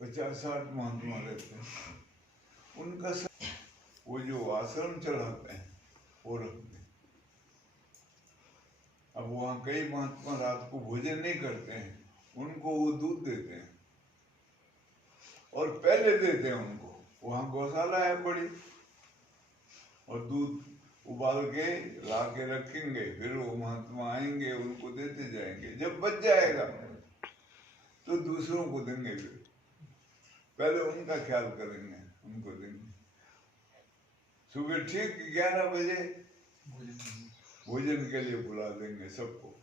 50-60 महात्मा रहते हैं, उनका वो जो आश्रम चलाते हैं वो रखते हैं। अब वहाँ कई महात्मा रात को भोजन नहीं करते हैं, उनको वो दूध देते हैं और पहले देते हैं उनको। वहाँ गौशाला है बड़ी, और दूध उबाल के ला के रखेंगे, फिर वो महात्मा आएंगे उनको देते जाएंगे। जब बच जाएगा तो दूसरों को देंगे, फिर पहले उनका ख्याल करेंगे, उनको देंगे। सुबह ठीक 11 बजे भोजन के लिए बुला देंगे सबको,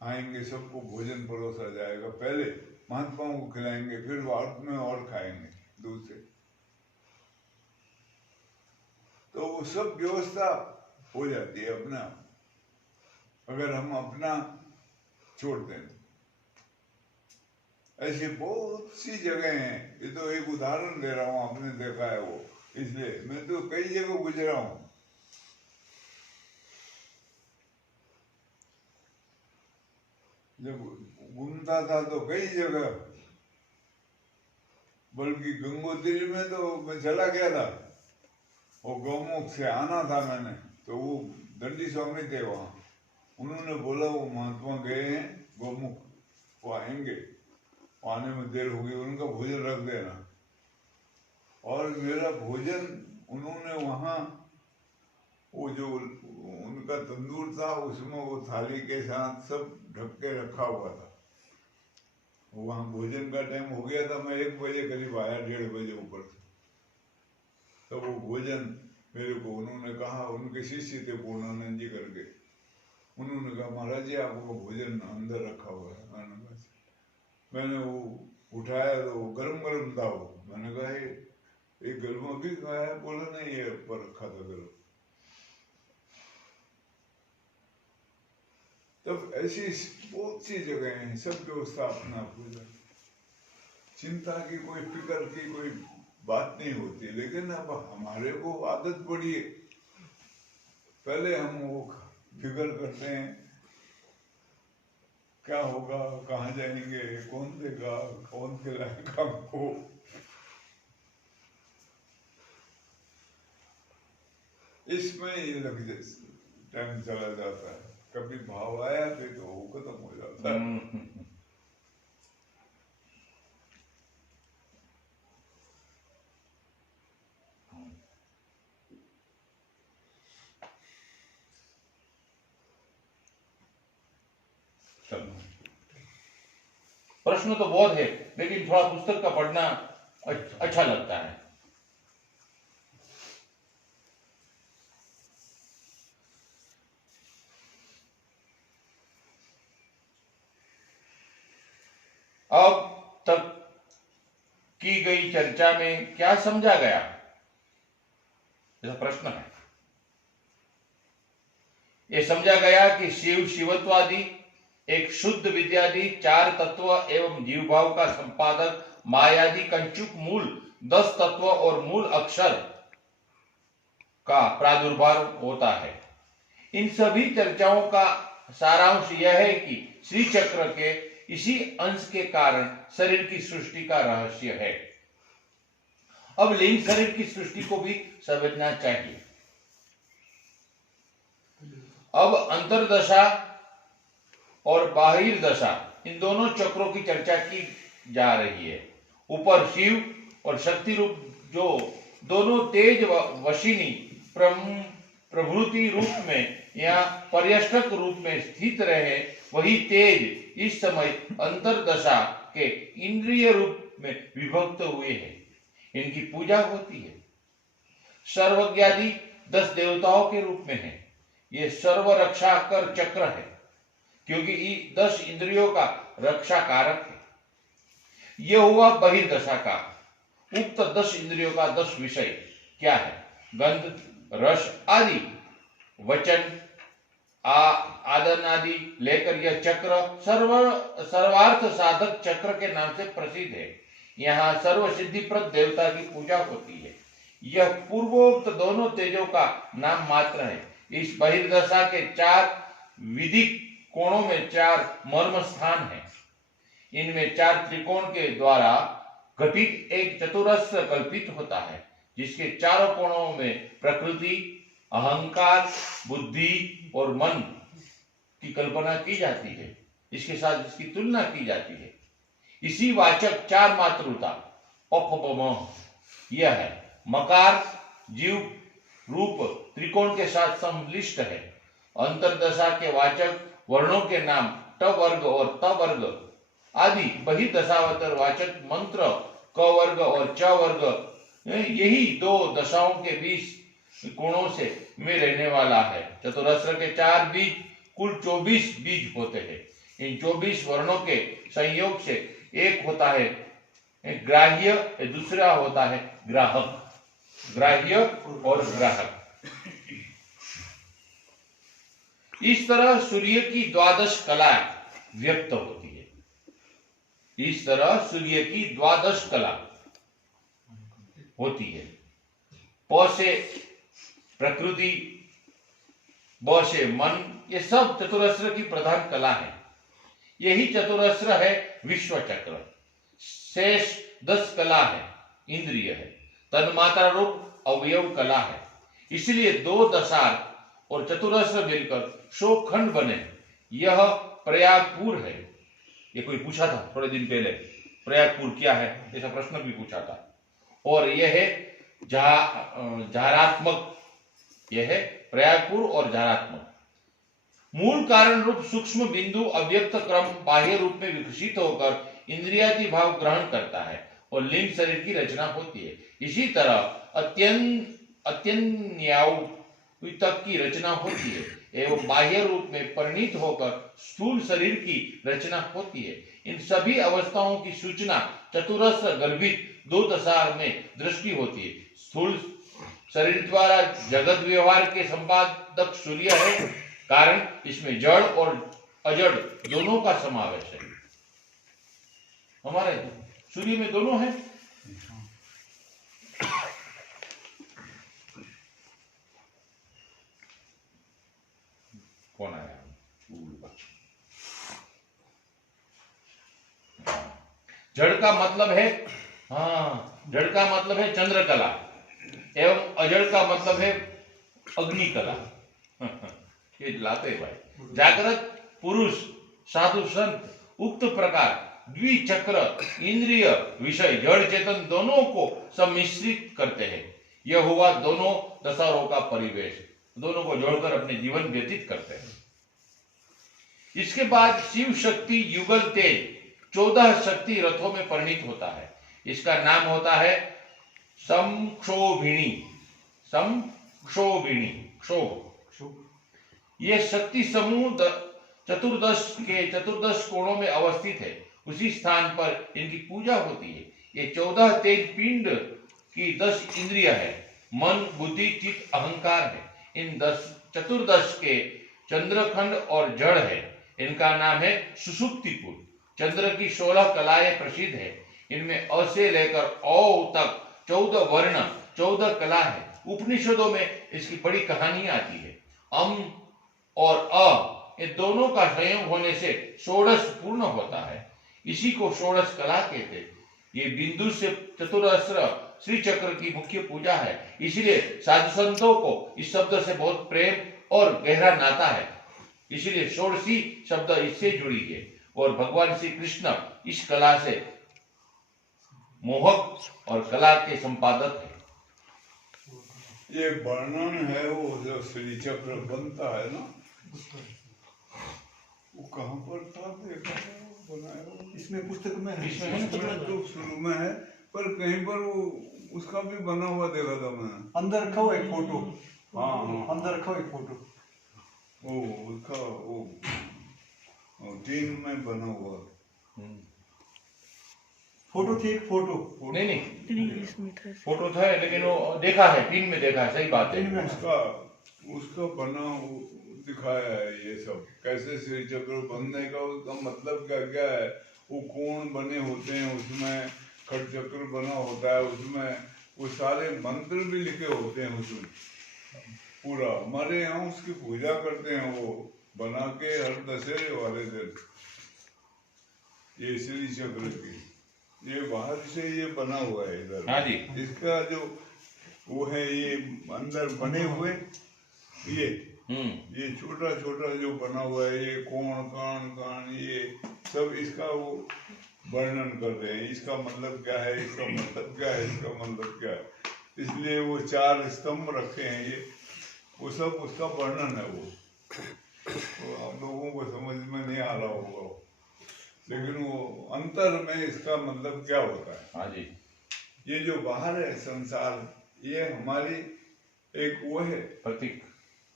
आएंगे, सबको भोजन परोसा जाएगा। पहले महात्माओं को खिलाएंगे, फिर बाद में और खाएंगे दूसरे। तो वो सब व्यवस्था हो जाती है अपना, अगर हम अपना छोड़ दें। ऐसी बहुत सी जगह हैं, ये तो एक उदाहरण दे रहा हूँ, आपने देखा है वो, इसलिए मैं तो कई जगह गुजरा हूँ। जब घूमता था तो कई जगह, बल्कि गंगोत्री में तो मैं चला गया था, वो गौमुख से आना था मैंने, तो वो दंडी स्वामी थे वहाँ, उन्होंने बोला वो महात्मा गए हैं गौमुख, वो आएंगे, आने में देर होगी, उनका भोजन रख देना। और मेरा भोजन उन्होंने वहाँ, वो जो उनका तंदूर था उसमें वो थाली के साथ सब ढक के रखा हुआ था। वहाँ भोजन का टाइम हो गया था, मैं 1 बजे करीब आया, 1:30 बजे ऊपर से। तो वो भोजन मेरे को उन्होंने कहा, उनके शिष्य थे पूर्णानंद जी करके, उन्होंने कहा महाराज जी आपको भोजन अंदर रखा हुआ है। मैंने वो उठाया तो वो गरम था वो, मैंने कहा ये गरम अभी खाया? बोला नहीं, ये ऊपर रखा था गरम। तब ऐसी बहुत सी जगह हैं, सब व्यवस्था अपना पूजा, चिंता की कोई फिक्र की कोई बात नहीं होती। लेकिन अब हमारे को आदत पड़ी है, पहले हम वो फिक्र करते हैं क्या होगा, कहाँ जाएंगे, कौन देगा, कौन खिलाएगा हमको। इसमें ये लग टाइम चला जाता है, कभी भाव आया फिर तो वो खत्म हो जाता है। प्रश्न तो बहुत है, लेकिन थोड़ा पुस्तक का पढ़ना अच्छा लगता है। अब तक की गई चर्चा में क्या समझा गया, यह प्रश्न है। यह समझा गया कि शिव शिवत्वादि, एक शुद्ध विद्यादि, 4 तत्व एवं जीव भाव का संपादक, मायादि कंचुक मूल 10 तत्व और मूल अक्षर का प्रादुर्भाव होता है। इन सभी चर्चाओं का सारांश यह है कि श्री चक्र के इसी अंश के कारण शरीर की सृष्टि का रहस्य है। अब लिंग शरीर की सृष्टि को भी समझना चाहिए। अब अंतर्दशा और बाहिर दशा, इन दोनों चक्रों की चर्चा की जा रही है। ऊपर शिव और शक्ति रूप जो दोनों तेज वशिनी प्रभृति रूप में या पर्यष्टक रूप में स्थित रहे, वही तेज इस समय अंतर्दशा के इंद्रिय रूप में विभक्त हुए हैं। इनकी पूजा होती है। सर्वज्ञादि 10 देवताओं के रूप में है। ये सर्व रक्षा कर चक्र है, क्योंकि 10 इंद्रियों का रक्षा कारक है। यह हुआ बहिर्दशा का। उक्त 10 इंद्रियों का 10 विषय क्या है? गंध, रस आदि, वचन, आदन आदि लेकर यह चक्र सर्वार्थ साधक चक्र के नाम से प्रसिद्ध है। यहाँ सर्व सिद्धिप्रद देवता की पूजा होती है। यह पूर्वोक्त दोनों तेजों का नाम मात्र है। इस बहिर्दशा के 4 विधिक कोणों में 4 मर्म स्थान है। इनमें 4 त्रिकोण के द्वारा घटित एक चतुरस्र कल्पित होता है, जिसके चारों कोणों में प्रकृति, अहंकार, बुद्धि और मन की कल्पना की जाती है। इसके साथ इसकी तुलना की जाती है। इसी वाचक 4 मातृता अपपम यह है। मकार जीव रूप त्रिकोण के साथ सम्मिलिष्ट है। अंतर्दशा के वाचक वर्णों के नाम ट वर्ग और त वर्ग आदि बहिर्दशावतर वाचक मंत्र क वर्ग और च वर्ग, यही 2 दशाओं के 20 कोणों से में रहने वाला है। चतुरस्र के 4 बीज कुल 24 बीज होते हैं। इन 24 वर्णों के संयोग से एक होता है ग्राह्य, दूसरा होता है ग्राहक। ग्राह्य और ग्राहक। इस तरह सूर्य की 12 कला व्यक्त होती है। इस तरह सूर्य की 12 कला होती है। प से प्रकृति, ब से मन, ये सब चतुरस्र की प्रधान कला है। यही चतुरस्र है विश्व चक्र। शेष 10 कला है, इंद्रिय है, तन्मात्रा रूप अवयव कला है। इसलिए 2 दशार और चतुरस्र मिलकर 100 खंड बने। यह प्रयागपुर है। ये कोई पूछा था थोड़े दिन पहले, प्रयागपुर क्या है, ऐसा प्रश्न भी पूछा था। और यह है झारात्मक, यह है प्रयागपुर और झारात्मक। मूल कारण रूप सूक्ष्म बिंदु अव्यक्त क्रम बाह्य रूप में विकसित होकर इंद्रियादि भाव ग्रहण करता है और लिंग शरीर की रचना होती है। इसी तरह अत्यन्याव तक की रचना होती है एवं बाह्य रूप में परिणित होकर स्थूल शरीर की रचना होती है। इन सभी अवस्थाओं की सूचना चतुरस्र गर्भित 2 दशा में दृष्टि होती है। स्थूल शरीर द्वारा जगत व्यवहार के संपादक सूर्य है, कारण इसमें जड़ और अजड़ दोनों का समावेश है। हमारे सूर्य में दोनों है। कौन आया? जड़ का मतलब है, जड़ का मतलब है चंद्रकला एवं अजड़ का मतलब है अग्निकला। ये लाते भाई। जागृत पुरुष साधु संत उक्त प्रकार द्विचक्र इंद्रिय विषय जड़ चेतन दोनों को सम्मिश्रित करते हैं। यह हुआ दोनों दशाओं का परिवेश, दोनों को जोड़कर अपने जीवन व्यतीत करते हैं। इसके बाद शिव शक्ति युगल तेज 14 शक्ति रथों में परिणित होता है। इसका नाम होता है संक्षोभिणी। ये शक्ति समूह चतुर्दश कोणों में अवस्थित है। उसी स्थान पर इनकी पूजा होती है। ये 14 तेज पिंड की 10 इंद्रिय है। मन, बुद्धि, चित्त, अहंकार है। इन 14 के चंद्रखंड और जड़ है। इनका नाम है सुषुप्तिपुर। चंद्र की 16 कलाएं प्रसिद्ध है। इनमें अ से लेकर औ तक 14 वर्ण 14 कला है। उपनिषदों में इसकी बड़ी कहानी आती है। अम और अ ये दोनों का संयोग होने से षोडश पूर्ण होता है। इसी को षोडश कला कहते हैं। ये बिंदु से चतुरस्र श्री चक्र की मुख्य पूजा है। इसलिए साधु संतों को इस शब्द से बहुत प्रेम और गहरा नाता है। इसलिए षोडशी शब्द इससे जुड़ी है और भगवान श्री कृष्ण इस कला से मोहक और कला के संपादक है। ये वर्णन है वो जो श्री चक्र बनता है ना, वो कहाँ पर था? देखा बनाया वो इसमें पुस्तक में है। इसमें तो शुरू में है, पर कहीं पर वो उसका भी बना हुआ देखा था मैंने। अंदर रखा हुआ एक फोटो। हाँ अंदर रखा हुआ एक फोटो। वो उसका वो टीन में बना हुआ फोटो थी, एक फोटो। नहीं फोटो था, लेकिन वो देखा है, टीन में देखा है। सही बात है। उसका बना दिखाया है ये सब कैसे श्री चक्र बनने का, उसका मतलब क्या क्या है, वो कोण बने होते हैं, उसमें खट चक्र बना होता है, उसमें वो सारे मंत्र भी लिखे होते हैं उसमें पूरा। हमारे यहाँ उसकी पूजा करते हैं वो बना के हर दशहरे वाले दिन। ये श्री चक्र की, ये बाहर से ये बना हुआ है इधर। हाँ जी। इसका जो वो है ये अंदर बने हुए ये छोटा छोटा जो बना हुआ है, ये कोण कान कान ये सब इसका वो वर्णन कर रहे हैं। इसका मतलब क्या है, इसका मतलब क्या है, इसका मतलब क्या है। इसलिए वो 4 स्तंभ रखे हैं, ये वो सब उसका वर्णन है। वो तो आप लोगों को समझ में नहीं आ रहा होगा, लेकिन वो अंतर में इसका मतलब क्या होता है। हाँ जी। ये जो बाहर है संसार, ये हमारी एक वो है प्रतीक,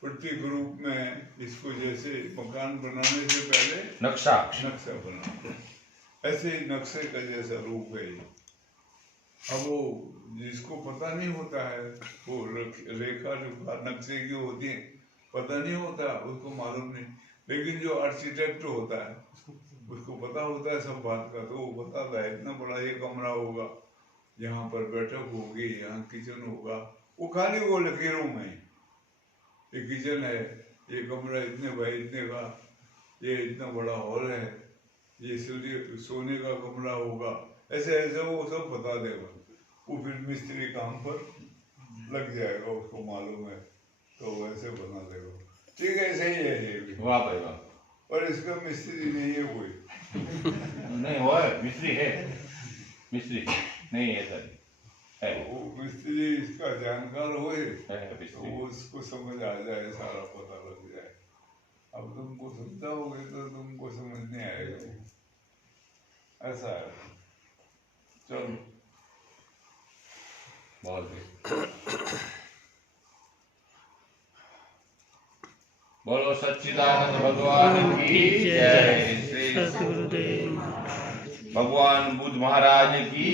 प्रतीक रूप में। इसको जैसे मकान बनाने से पहले नक्शा बनाते हैं, ऐसे ही नक्शे का जैसा रूप है ये। अब वो जिसको पता नहीं होता है, वो रेखा रूपा नक्शे की होती है, पता नहीं होता, उसको मालूम नहीं। लेकिन जो आर्किटेक्ट होता है उसको पता होता है सब बात का, तो वो बताता है इतना बड़ा ये कमरा होगा, यहाँ पर बैठक होगी, यहाँ किचन होगा। वो खाली वो लकीरों में, ये किचन है, ये कमरा इतने बाई इतने का, ये इतना बड़ा हॉल है, ये सोने का कमरा होगा, ऐसे ऐसे वो सब बता देगा। वो फिर मिस्त्री काम पर लग जाएगा, उसको मालूम है, तो वैसे बना देगा। ठीक है, ऐसे ही है ये भी। वाह भाई वाह। और इसका मिस्त्री नहीं है कोई। नहीं वो है मिस्त्री, है मिस्त्री नहीं है सर, है वो मिस्त्री इसका जानकार होए तो मिस्त्री। वो उसको समझ आ जाए, सारा पता लग जाए। अब तुमको समझाओगे तो तुमको समझ नहीं आएगा, ऐसा है। चलो बोलो सच्चिदानंद भगवान की जय। श्री सद्गुरुदेव भगवान बुद्ध महाराज की